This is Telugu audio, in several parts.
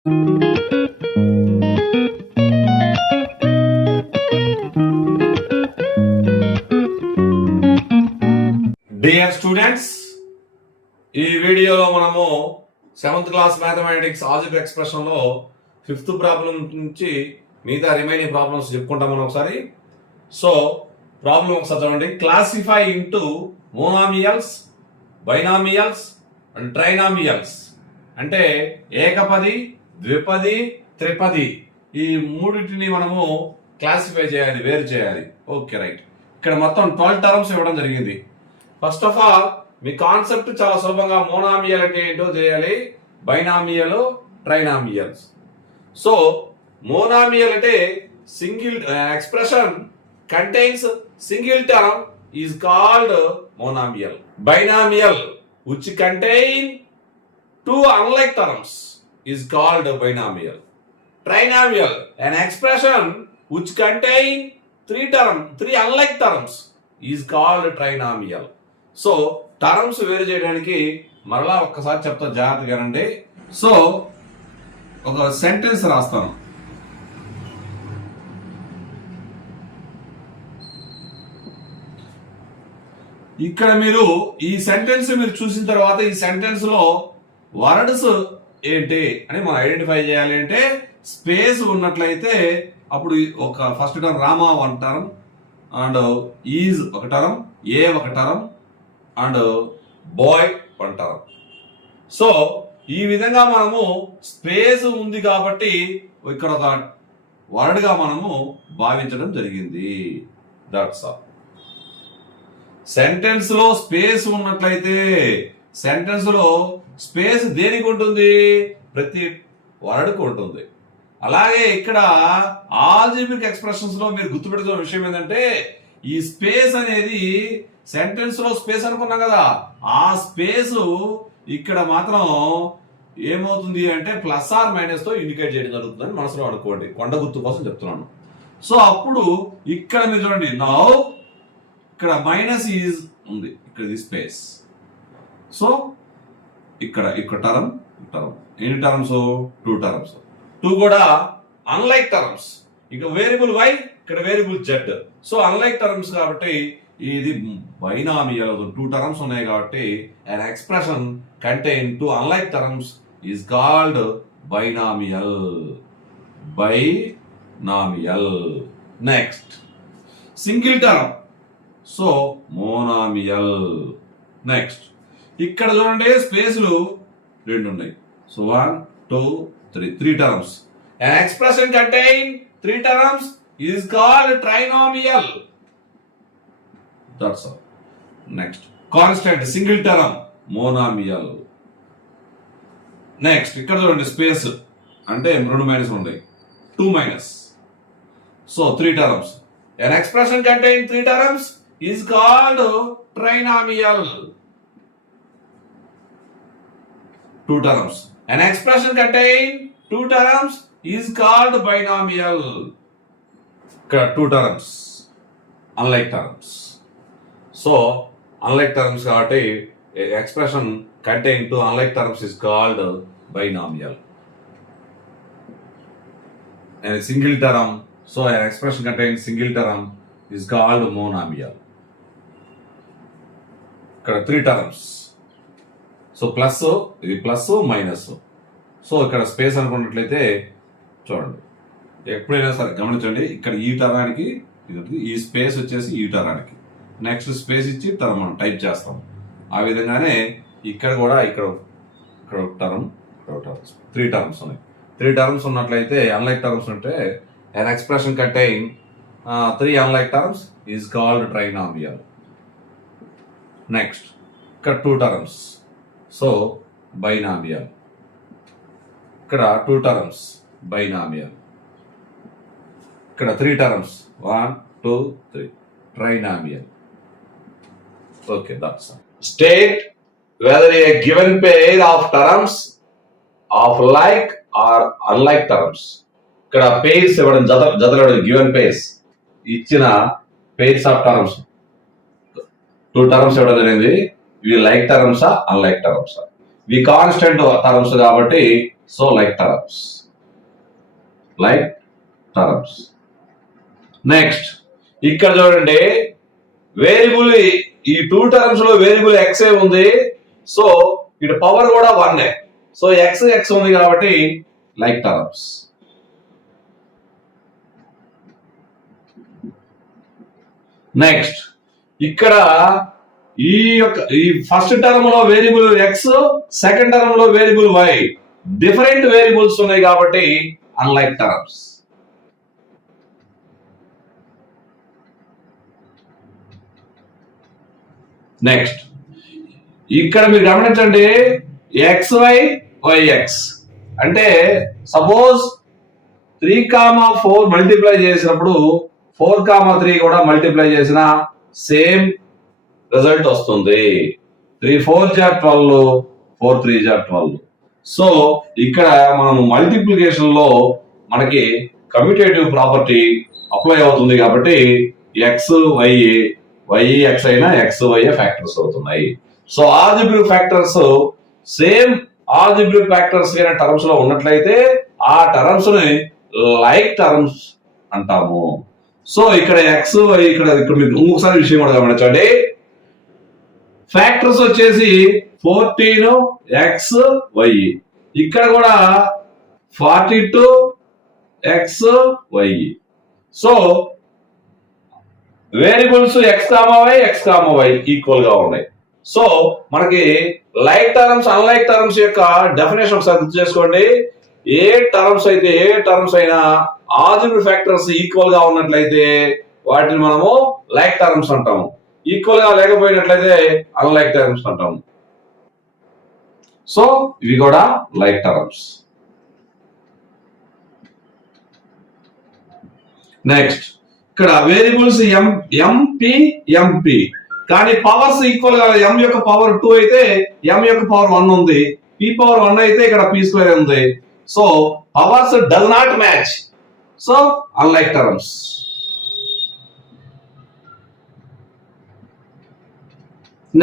డియర్ స్టూడెంట్స్, ఈ వీడియోలో మనము 7th class mathematics algebra expression లో 5th ప్రాబ్లం నుంచి మిగతా రిమైనింగ్ ప్రాబ్లమ్స్ చెప్పుకుంటాం మనం ఒకసారి. సో ప్రాబ్లం ఒకసారి చూడండి. Classify into monomials, binomials and trinomials. అంటే ఏకపది, ద్విపది, త్రిపది ఈ మూడింటిని మనము క్లాసిఫై చేయాలి, వేరు చేయాలి. Okay, right. ఇక్కడ మొత్తం 12 టర్మ్స్ ఇవ్వడం జరిగింది. First of all me concept చాలా సులభంగా మోనామియల్ అంటే ఏంటో చేయాలి, బైనామియల్, ట్రైనామియల్స్. సో మోనామియల్ అంటే single expression contains single term is called monomial. Binomial which contain two unlike terms is called binomial. Trinomial, an expression which contain three unlike terms is called trinomial. So terms వేరు చేయడానికి మరలా ఒక్కసారి చెప్తా, జాగ్రత్తగా వినండి. సో ఒక సెంటెన్స్ రాస్తాను. ఇక్కడ మీరు ఈ సెంటెన్స్ మీరు చూసిన తర్వాత ఈ సెంటెన్స్ లో వర్డ్స్ ఏంటి అని మనం ఐడెంటిఫై చేయాలి. అంటే స్పేస్ ఉన్నట్లయితే అప్పుడు ఒక ఫస్ట్ టర్మ్ రామా వన్ టర్మ్, అండ్ ఈజ్ ఒక టర్మ్, ఏ ఒక term, and by one term. So ఈ విధంగా మనము స్పేస్ ఉంది కాబట్టి ఇక్కడ ఒక వర్డ్ గా మనము భావించడం జరిగింది. That's all. సెంటెన్స్ లో స్పేస్ ఉన్నట్లయితే సెంటెన్స్ లో స్పేస్ దేనికి ఉంటుంది? ప్రతి వర్డ్కు ఉంటుంది. అలాగే ఇక్కడ ఆల్జీబ్రిక్ ఎక్స్ప్రెషన్స్ లో మీరు గుర్తుపెట్టుకున్న విషయం ఏంటంటే ఈ స్పేస్ అనేది సెంటెన్స్ లో స్పేస్ అనుకున్నాం కదా, ఆ స్పేస్ ఇక్కడ మాత్రం ఏమవుతుంది అంటే ప్లస్ ఆర్ మైనస్ తో ఇండికేట్ చేయడం జరుగుతుందని మనసులో అనుకోండి, కొండ గుర్తు కోసం చెప్తున్నాను. సో అప్పుడు ఇక్కడ మీరు చూడండి, నౌ ఇక్కడ మైనస్ ఈజ్ ఉంది, ఇక్కడ ఇది స్పేస్. సో ఇక్కడ టర్మ్ ఎన్ని టర్మ్స్? 2 టర్మ్స్. 2 కూడా అన్లైక్ టర్మ్స్. ఇక వేరియబుల్ y, ఇక్కడ variable z. So unlike terms కాబట్టి ఇది బైనామియల్. 2 టర్మ్స్ ఉన్నాయి కాబట్టి an expression contain 2 unlike terms is called binomial. Next single term, so monomial. Next ఇక్కడ చూడండి స్పేస్లు 2 ఉన్నాయి. So 1, 2, 3 terms. An expression contain 3 terms is called trinomial. That's all. Next, constant single term monomial. Next ఇక్కడ చూడండి స్పేస్ అంటే 2 మైనస్ ఉన్నాయి, 2 minus. So 3 terms. An expression contain 3 terms is called trinomial. 2 terms. An expression contain 2 terms is called binomial. 2 terms unlike terms. So unlike terms కాబట్టి expression contain 2 unlike terms is called binomial. And a single term, so an expression contains single term is called monomial. ఇక్కడ 3 టర్మ్స్. సో ప్లస్, ఇది ప్లస్ మైనస్. సో ఇక్కడ స్పేస్ అనుకున్నట్లయితే చూడండి, ఎప్పుడైనా సరే గమనించండి, ఇక్కడ ఈ టర్మానికి ఈ స్పేస్ వచ్చేసి ఈ టర్మానికి, నెక్స్ట్ స్పేస్ ఇచ్చి టర్మ్ మనం టైప్ చేస్తాం. ఆ విధంగానే ఇక్కడ కూడా ఇక్కడ టర్మ్, 3 టర్మ్స్ ఉన్నాయి. 3 టర్మ్స్ ఉన్నట్లయితే అన్లైక్ టర్మ్స్ ఉంటే an expression contain 3 unlike terms is called trinomial. Next ఇక్కడ 2 టర్మ్స్, సో బైనామియల్. ఇక్కడ 2 టర్మ్స్ బైనామియల్. ఇక్కడ 3 terms 1, 2, 3 trinomial. Okay, that's all. State whether a given pair of terms of like or unlike terms. ఇక్కడ పేర్స్ ఇవ్వడం, జతలు గివెన్ పేర్స్ ఇచ్చిన పేర్స్ ఆఫ్ టర్మ్స్ 2 టర్మ్స్ ఇవ్వడం జరిగింది. ఇవి లైక్ టర్మ్సా, అన్లైక్ టర్మ్సా? ఇవి కాన్స్టెంట్ టర్మ్స్ కాబట్టి సో లైక్ టర్మ్స్. నెక్స్ట్ ఇక్కడ చూడండి, వేరియబుల్ ఈ 2 టర్మ్స్ లో వేరియబుల్ ఎక్స్ ఉంది. సో ఇటు పవర్ కూడా 1. సో ఎక్స్ ఉంది కాబట్టి లైక్ టర్మ్స్. నెక్స్ట్ ఇక్కడ ఈ ఫస్ట్ టర్మ్ లో వేరియబుల్ ఎక్స్, సెకండ్ టర్మ్ లో వేరియబుల్ వై, డిఫరెంట్ వేరియబుల్స్ ఉన్నాయి కాబట్టి అన్లైక్ టర్మ్స్. నెక్స్ట్ ఇక్కడ మీరు గమనించండి, XY YX అంటే సపోజ్ 3,4 మల్టిప్లై చేసినప్పుడు 4,3 కూడా మల్టిప్లై చేసిన సేమ్ రిజల్ట్ వస్తుంది. 3 4 12, 4 3 12. సో ఇక్కడ మనం మల్టిప్లికేషన్ లో మనకి కమ్యూటేటివ్ ప్రాపర్టీ అప్లై అవుతుంది కాబట్టి వై ఎక్స్ అయినా XY ఫ్యాక్టర్స్ అవుతున్నాయి. So algebraic factors same algebraic factors terms లో ఉన్నట్లయితే ఆ టర్మ్స్ ని లైక్ టర్మ్స్ అంటాము. సో ఇక్కడ XY ఇక్కడ మీరు ఇంకొకసారి విషయం కూడా గమనించండి, ఫ్యాక్టర్స్ వచ్చేసి 14 XY, ఇక్కడ కూడా 42 XY. So variables XY equal గా ఉన్నాయి. సో మనకి లైక్ టర్మ్స్ అన్లైక్ టర్మ్స్ యొక్క డెఫినేషన్ ఒకసారి గుర్తు చేసుకోండి. ఏ టర్మ్స్ అయినా ఆల్జిబ్రిక్ ఫ్యాక్టర్స్ ఈక్వల్ గా ఉన్నట్లయితే వాటిని మనము లైక్ టర్మ్స్ అంటాము. ఈక్వల్ గా లేకపోయినట్లయితే అన్లైక్ టర్మ్స్ అంటాము. సో ఇవి కూడా లైక్ టర్మ్స్. నెక్స్ట్ ఇక్కడ వేరియబుల్స్ ఎంపీ కానీ పవర్స్ ఈక్వల్ గా m యొక్క పవర్ 2 అయితే m యొక్క పవర్ 1 ఉంది, p పవర్ 1 అయితే ఇక్కడ p² ఉంది. So powers does not match. So unlike terms.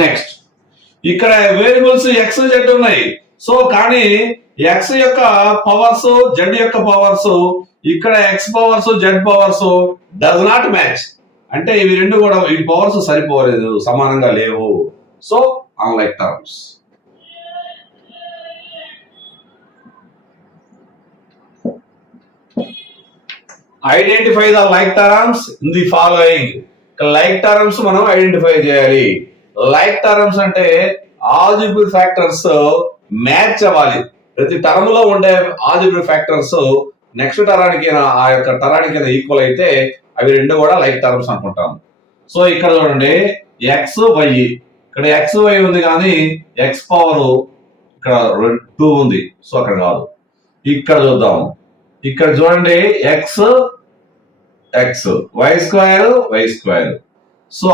Next ఇక్కడ వేరియబుల్స్ x z ఉన్నాయి. సో కానీ x యొక్క పవర్స్ z యొక్క పవర్స్, ఇక్కడ x powers z powers does not match. అంటే ఇవి రెండు కూడా ఈ పవర్స్ సరిపోలేదు, సమానంగా లేవు. So unlike terms. Identify the like terms in the following. Like terms మనం ఐడెంటిఫై చేయాలి. లైక్ టర్మ్స్ అంటే ఆల్జిబ్రిక్ ఫ్యాక్టర్స్ మ్యాచ్ అవ్వాలి. ప్రతి టర్మ్ లో ఉండే ఆల్జిబ్రిక్ ఫ్యాక్టర్స్ నెక్స్ట్ టరానికి ఆ యొక్క టరానికి ఈక్వల్ అయితే అవి రెండు కూడా లైక్ టర్మ్స్ అనుకుంటాం. సో ఇక్కడ చూడండి XY, ఇక్కడ XY ఉంది కానీ X పవర్ ఇక్కడ 2 ఉంది. సో అక్కడ కాదు. ఇక్కడ చూద్దాం, ఇక్కడ చూడండి X Y². So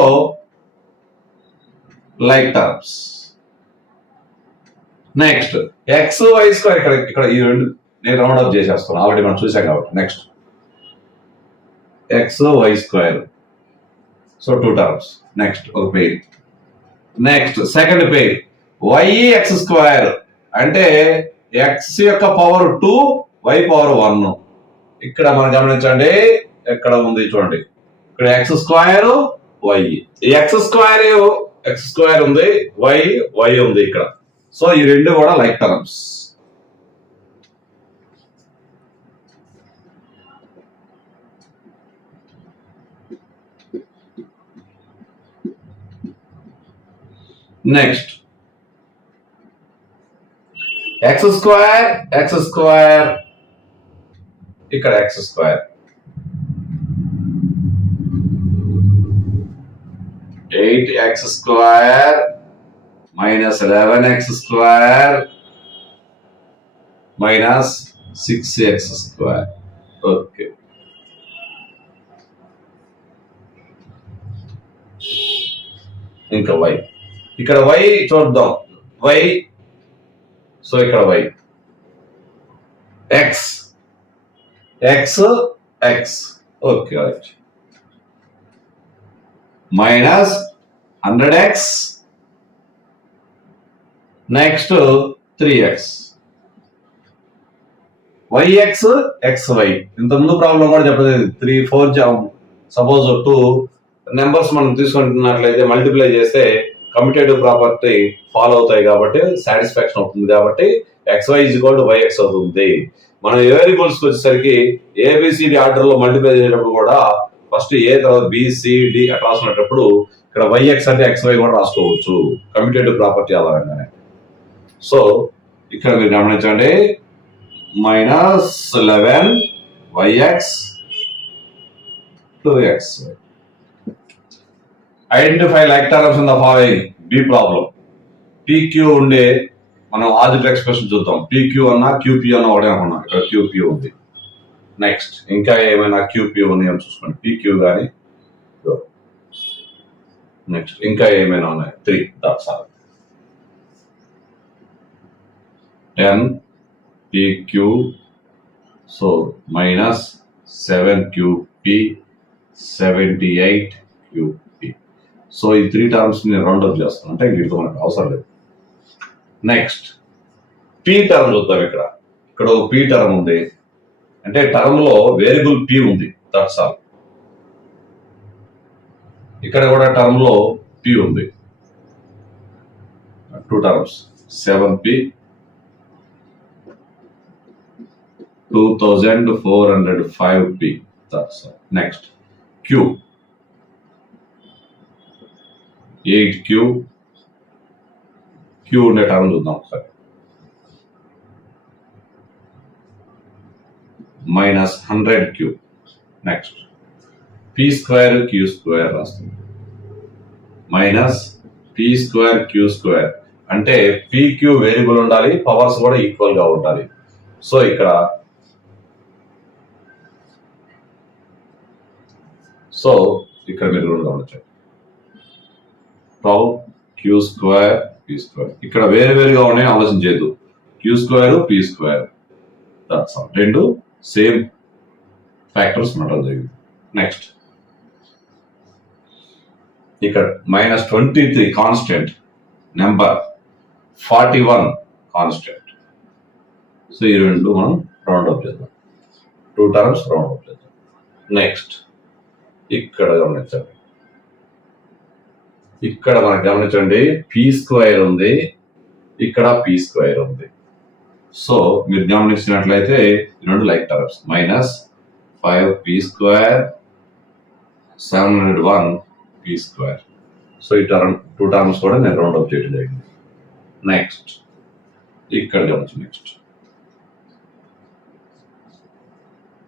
like terms. Next XY² ఇక్కడ ఈ రెండు నేను రౌండ్ అప్ చేసేస్తాను, ఆల్రెడీ మనం చూసాం కాబట్టి. Next XY². So 2 terms. Next ఒక పేర్. నెక్స్ట్ సెకండ్ పేర్ YX² అంటే X యొక్క పవర్ 2 Y పవర్ 1. ఇక్కడ మనం గమనించండి, ఎక్కడ ఉంది చూడండి, ఇక్కడ X² Y, X² ఉంది, Y ఉంది ఇక్కడ. సో ఈ రెండు కూడా లైక్ టర్మ్స్. నెక్స్ట్ X² ఇక్కడ X², 8X² minus 11X² minus 6X². Okay. ఇంకా Y, ఇక్కడ Y చూద్దాం. Y, సో ఇక్కడ Y X okay right, minus 100X, next 3X. Y X X Y ఇంతకుముందు ప్రాబ్లం కూడా చెప్పలేదు 3 4 సపోజ్ 2 నెంబర్స్ మనం తీసుకుంటున్నట్లయితే మల్టిప్లై చేస్తే కమ్యూటేటివ్ ప్రాపర్టీ ఫాలో అవుతాయి కాబట్టి సాటిస్ఫాక్షన్ అవుతుంది కాబట్టి XY = YX అవుతుంది. మనం వేరియబుల్స్ వచ్చేసరికి ABCD ఆర్డర్ లో మల్టిప్లై చేసేటప్పుడు కూడా ఫస్ట్ ఏ తర్వాత BCD అట్లా రాసుకునేటప్పుడు ఇక్కడ YX అంటే XY కూడా రాసుకోవచ్చు కమ్యూటేటివ్ ప్రాపర్టీ ఆధారంగానే. సో ఇక్కడ మీరు గమనించండి -11 YX 2XY. Identify like terms in the following. B problem. PQ ఉండే మనం ఆల్జిబ్రా ఎక్స్ప్రెషన్ చూద్దాం. PQ అన్నా QP అన్నా ఒకటే అనుకున్నాం. ఇక్కడ QP ఉంది. నెక్స్ట్ ఇంకా ఏమైనా QP ఉన్నాయో చూసుకోండి. PQ కానీ నెక్స్ట్ ఇంకా ఏమైనా ఉన్నాయి 3 that's all. 10 PQ so -7QP 78 QP. So ఈ 3 టర్మ్స్ నేను రౌండ్ అప్ చేస్తాను అంటే వీటితో మనకు అవసరం లేదు. నెక్స్ట్ P టర్మ్ చూద్దాం. ఇక్కడ ఒక P టర్మ్ ఉంది అంటే టర్మ్ లో వేరియబుల్ P ఉంది. That's all. ఇక్కడ కూడా టర్మ్ లో P ఉంది. 2 terms 7P 2405P. That's all. Next Q 8Q ఉండే టర్మ్ చూద్దాం ఒకసారి. -100Q. నెక్స్ట్ P² Q² రాస్తుంది. -P² Q² అంటే PQ వేరియబుల్ ఉండాలి, పవర్స్ కూడా ఈక్వల్ గా ఉండాలి. సో ఇక్కడ మీరు గమనించండి. Q² P². ఇక్కడ వేరుగా ఉన్నాయి, ఆలోచించేది. Q² P². That's all. రెండు సేమ్ ఫ్యాక్టర్స్ ఉండడం జరిగింది. నెక్స్ట్ ఇక్కడ -23 కాన్స్టెంట్ నెంబర్ 41 కాన్స్టెంట్. సో ఈ రెండు మనం రౌండ్ అప్ చేద్దాం. 2 టర్మ్స్ రౌండ్ అప్ చేద్దాం. నెక్స్ట్ ఇక్కడ గమనించండి. ఇక్కడ మనకు గమనించండి P² ఉంది, ఇక్కడ P² ఉంది. సో మీరు గమనించినట్లయితే రెండు like terms -5P² 701 P². So ఈ 2 టర్మ్స్ కూడా నేను రౌండ్ అప్ చేయడం జరిగింది. నెక్స్ట్ ఇక్కడ గమనించండి. నెక్స్ట్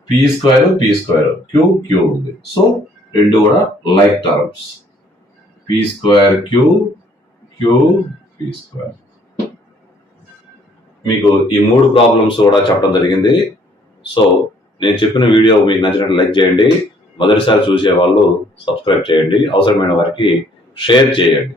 P² Q ఉంది. సో రెండు కూడా like terms. P² Q P². మీకు ఈ 3 ప్రాబ్లమ్స్ కూడా చెప్పడం జరిగింది. సో నేను చెప్పిన వీడియో మీకు నచ్చినట్టు లైక్ చేయండి. మొదటిసారి చూసే వాళ్ళు సబ్స్క్రైబ్ చేయండి. అవసరమైన వారికి షేర్ చేయండి.